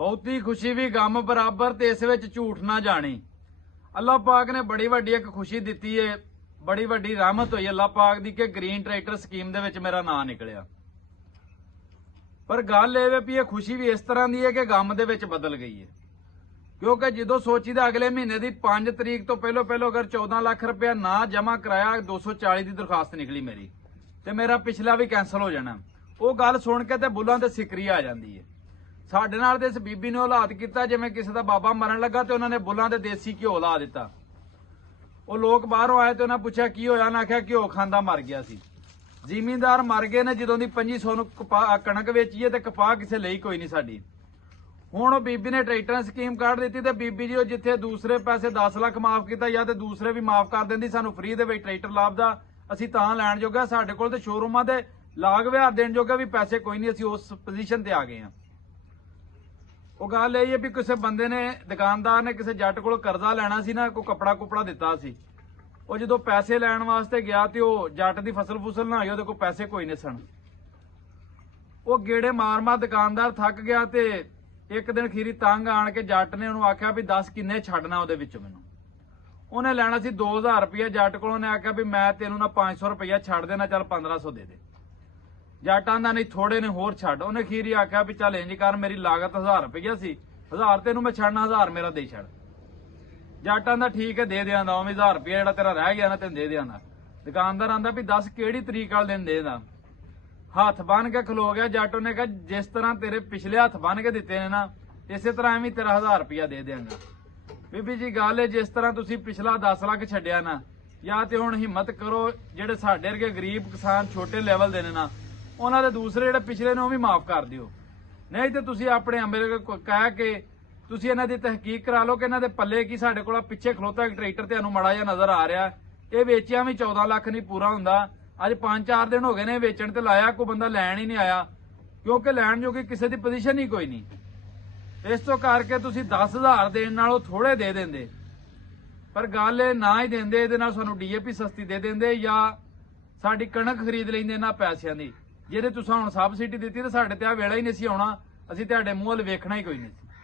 ਬਹੁਤੀ ਖੁਸ਼ੀ ਵੀ ਗਮ ਬਰਾਬਰ ਤੇ ਇਸ ਵਿੱਚ ਝੂਠ ਨਾ ਜਾਣੀ। ਅੱਲਾਹ ਪਾਕ ਨੇ ਬੜੀ ਵੱਡੀ ਇੱਕ ਖੁਸ਼ੀ ਦਿੱਤੀ ਏ, ਬੜੀ ਵੱਡੀ ਰਹਿਮਤ ਹੋਈ ਅੱਲਾਹ ਪਾਕ ਦੀ ਕਿ ਗ੍ਰੀਨ ਟਰੈਕਟਰ ਸਕੀਮ ਦੇ ਵਿੱਚ ਮੇਰਾ ਨਾਂ ਨਿਕਲਿਆ। ਪਰ ਗੱਲ ਇਹ ਵੇ ਵੀ ਇਹ ਖੁਸ਼ੀ ਵੀ ਇਸ ਤਰ੍ਹਾਂ ਦੀ ਹੈ ਕਿ ਗਮ ਦੇ ਵਿੱਚ ਬਦਲ ਗਈ ਹੈ, ਕਿਉਂਕਿ ਜਦੋਂ ਸੋਚੀਦਾ ਅਗਲੇ ਮਹੀਨੇ ਦੀ 5 ਤਰੀਕ ਤੋਂ ਪਹਿਲੋਂ ਅਗਰ 14 ਲੱਖ ਰੁਪਇਆ ਨਾ ਜਮ੍ਹਾਂ ਕਰਾਇਆ, 240 ਦੀ ਦਰਖਾਸਤ ਨਿਕਲੀ ਮੇਰੀ ਤੇ ਮੇਰਾ ਪਿਛਲਾ ਵੀ ਕੈਂਸਲ ਹੋ ਜਾਣਾ। ਉਹ ਗੱਲ ਸੁਣ ਕੇ ਤੇ ਬੁੱਲਾਂ ਤੇ ਸਿਕਰੀ ਆ ਜਾਂਦੀ ਹੈ। ਸਾਡੇ ਨਾਲ ਤੇ ਇਸ ਬੀਬੀ ਨੇ ਔਲਾਦ ਕੀਤਾ ਜਿਵੇਂ ਕਿਸੇ ਦਾ ਬਾਬਾ ਮਰਨ ਲੱਗਾ ਤੇ ਉਹਨਾਂ ਨੇ ਬੁੱਲਾਂ ਤੇ ਦੇਸੀ ਘਿਓ ਲਾ ਦਿੱਤਾ। ਉਹ ਲੋਕ ਬਾਹਰੋਂ ਆਏ ਤੇ ਉਹਨਾਂ ਪੁੱਛਿਆ ਕੀ ਹੋਇਆ, ਉਹਨਾਂ ਆਖਿਆ ਘਿਓ ਖਾਂਦਾ ਮਰ ਗਿਆ ਸੀ। ਜ਼ਿਮੀਂਦਾਰ ਮਰ ਗਏ ਨੇ ਜਦੋਂ ਦੀ 2500 ਨੂੰ ਕਣਕ ਵੇਚੀਏ ਤੇ ਕਪਾਹ ਕਿਸੇ ਲਈ ਕੋਈ ਨਹੀਂ ਸਾਡੀ। ਹੁਣ ਉਹ ਬੀਬੀ ਨੇ ਟਰੈਕਟਰਾਂ ਸਕੀਮ ਕੱਢ ਦਿੱਤੀ ਤੇ ਬੀਬੀ ਜੀ ਉਹ ਜਿੱਥੇ ਦੂਸਰੇ ਪੈਸੇ 10 ਲੱਖ ਮਾਫ ਕੀਤਾ ਜਾਂ ਤੇ ਦੂਸਰੇ ਵੀ ਮਾਫ ਕਰ ਦਿੰਦੀ, ਸਾਨੂੰ ਫ੍ਰੀ ਦੇ ਵਿੱਚ ਟਰੈਕਟਰ ਲੱਭਦਾ, ਅਸੀਂ ਤਾਂ ਲੈਣ ਜੋਗਾ। ਸਾਡੇ ਕੋਲ ਤੇ ਸ਼ੋਰੂਮਾਂ ਦੇ ਲਾਗ ਵਿਹਾਰ ਦੇਣ ਜੋਗਾ ਵੀ ਪੈਸੇ ਕੋਈ ਨਹੀਂ, ਅਸੀਂ ਉਸ ਪੋਜੀਸ਼ਨ ਤੇ ਆ ਗਏ ਹਾਂ। ਉਹ ਗੱਲ ਇਹ ਹੈ ਵੀ ਕਿਸੇ ਬੰਦੇ ਨੇ, ਦੁਕਾਨਦਾਰ ਨੇ ਕਿਸੇ ਜੱਟ ਕੋਲ ਕਰਜ਼ਾ ਲੈਣਾ ਸੀ ਨਾ, ਕੋਈ ਕੱਪੜਾ ਕੁਪੜਾ ਦਿੱਤਾ ਸੀ। ਉਹ ਜਦੋਂ ਪੈਸੇ ਲੈਣ ਵਾਸਤੇ ਗਿਆ ਤੇ ਉਹ ਜੱਟ ਦੀ ਫਸਲ ਨਾ ਹੋਈ, ਉਹਦੇ ਕੋਲ ਪੈਸੇ ਕੋਈ ਨਹੀਂ ਸਨ। ਉਹ ਗੇੜੇ ਮਾਰ ਦੁਕਾਨਦਾਰ ਥੱਕ ਗਿਆ ਤੇ ਇੱਕ ਦਿਨ ਖੀਰੀ ਤੰਗ ਆਣ ਕੇ ਜੱਟ ਨੇ ਉਹਨੂੰ ਆਖਿਆ ਵੀ 10 ਕਿੰਨੇ ਛੱਡਣਾ ਉਹਦੇ ਵਿੱਚ ਮੈਨੂੰ। ਉਹਨੇ ਲੈਣਾ ਸੀ 2000 ਰੁਪਇਆ ਜੱਟ ਕੋਲੋਂ, ਉਹਨੇ ਆਖਿਆ ਵੀ ਮੈਂ ਤੈਨੂੰ ਨਾ 500 ਰੁਪਇਆ ਛੱਡ ਦੇਣਾ, ਚੱਲ 1500 ਦੇ ਦੇ। ਜੱਟ ਆਂਦਾ ਨਹੀਂ ਥੋੜੇ ਨੇ ਹੋਰ ਛੱਡ। ਉਹਨੇ ਖੀਰੀ ਆਖਿਆ ਵੀ ਚੱਲ ਇੰਜ ਕਰ, ਮੇਰੀ ਲਾਗਤ 1000 ਰੁਪਇਆ ਸੀ, 1000 ਤੈਨੂੰ ਮੈਂ ਛੱਡਣਾ, 1000 ਮੇਰਾ ਦੇ ਛੱਡ। ਜੱਟ ਆਂਦਾ ਠੀਕ ਹੈ ਦੇ ਦਿਆਂਦਾ, ਉਵੇਂ 1000 ਰੁਪਇਆ ਜਿਹੜਾ ਤੇਰਾ ਰਹਿ ਗਿਆ ਨਾ ਤੈਨੂੰ ਦੇ ਦਿਆਂਦਾ। ਦੁਕਾਨਦਾਰ ਆਂਦਾ ਵੀ ਦੱਸ ਕਿਹੜੀ ਤਰੀਕ ਵਾਲੇ ਦਿਨ ਦੇਦਾ। ਹੱਥ ਬੰਨ ਕੇ ਖਲੋ ਗਿਆ ਜੱਟ। ਉਹਨੇ ਕਿਹਾ ਜਿਸ ਤਰ੍ਹਾਂ ਤੇਰੇ ਪਿਛਲੇ ਹੱਥ ਬੰਨ ਕੇ ਦਿੱਤੇ ਨੇ ਨਾ, ਇਸੇ ਤਰ੍ਹਾਂ ਐਵੇਂ ਤੇਰਾ 1000 ਰੁਪਇਆ ਦੇ ਦਿਆਂਗਾ। ਬੀਬੀ ਜੀ ਗੱਲ ਹੈ, ਜਿਸ ਤਰ੍ਹਾਂ ਤੁਸੀਂ ਪਿਛਲਾ 10 ਲੱਖ ਛੱਡਿਆ ਨਾ, ਜਾਂ ਤੇ ਹੁਣ ਹਿੰਮਤ ਕਰੋ ਜਿਹੜੇ ਸਾਡੇ ਵਰਗੇ ਗਰੀਬ ਕਿਸਾਨ ਛੋਟੇ ਲੈਵਲ ਦੇ ਨੇ ਨਾ, ਉਹਨਾਂ ਦੇ ਦੂਸਰੇ ਜਿਹੜੇ ਪਿਛਲੇ ਨੇ ਉਹ ਵੀ ਮਾਫ ਕਰ ਦਿਓ। ਨਹੀਂ ਤੇ ਤੁਸੀਂ ਆਪਣੇ ਅਮੀਰ ਕਹਿ ਕੇ ਤੁਸੀਂ ਇਹਨਾਂ ਦੀ ਤਹਿਕੀਕ ਕਰਾ ਲਓ ਕਿ ਇਹਨਾਂ ਦੇ ਪੱਲੇ ਕੀ। ਸਾਡੇ ਕੋਲ ਪਿੱਛੇ ਖਲੋਤਾ ਇੱਕ ਟਰੈਕਟਰ ਤੁਹਾਨੂੰ ਮਾੜਾ ਜਿਹਾ ਨਜ਼ਰ ਆ ਰਿਹਾ, ਇਹ ਵੇਚਿਆ ਵੀ 14 ਲੱਖ ਨਹੀਂ ਪੂਰਾ ਹੁੰਦਾ। ਅੱਜ 5-4 ਦਿਨ ਹੋ ਗਏ ਨੇ ਵੇਚਣ ਤੇ ਲਾਇਆ, ਕੋਈ ਬੰਦਾ ਲੈਣ ਹੀ ਨਹੀਂ ਆਇਆ, ਕਿਉਂਕਿ ਲੈਣ ਜੋਗੀ ਕਿਸੇ ਦੀ ਪੋਜੀਸ਼ਨ ਹੀ ਕੋਈ ਨਹੀਂ। ਇਸ ਤੋਂ ਕਰਕੇ ਤੁਸੀਂ 10,000 ਦੇਣ ਨਾਲੋਂ ਥੋੜੇ ਦੇ ਦਿੰਦੇ, ਪਰ ਗੱਲ ਇਹ ਨਾ ਹੀ ਦਿੰਦੇ, ਇਹਦੇ ਨਾਲ ਸਾਨੂੰ ਡੀਏਪੀ ਸਸਤੀ ਦੇ ਦਿੰਦੇ ਜਾਂ ਸਾਡੀ ਕਣਕ ਖਰੀਦ ਲੈਂਦੇ ਇਹਨਾਂ ਪੈਸਿਆਂ ਦੀ। ਜਿਹਦੇ ਤੁਸੀਂ ਹੁਣ ਸਬਸਿਡੀ ਦਿੱਤੀ ਤੇ ਸਾਡੇ ਤੇ ਆ ਵੇਲਾ ਹੀ ਨਹੀਂ ਸੀ ਆਉਣਾ, ਅਸੀਂ ਤੁਹਾਡੇ ਮੂੰਹ ਵੱਲ ਵੇਖਣਾ ਹੀ ਕੋਈ ਨਹੀਂ ਸੀ।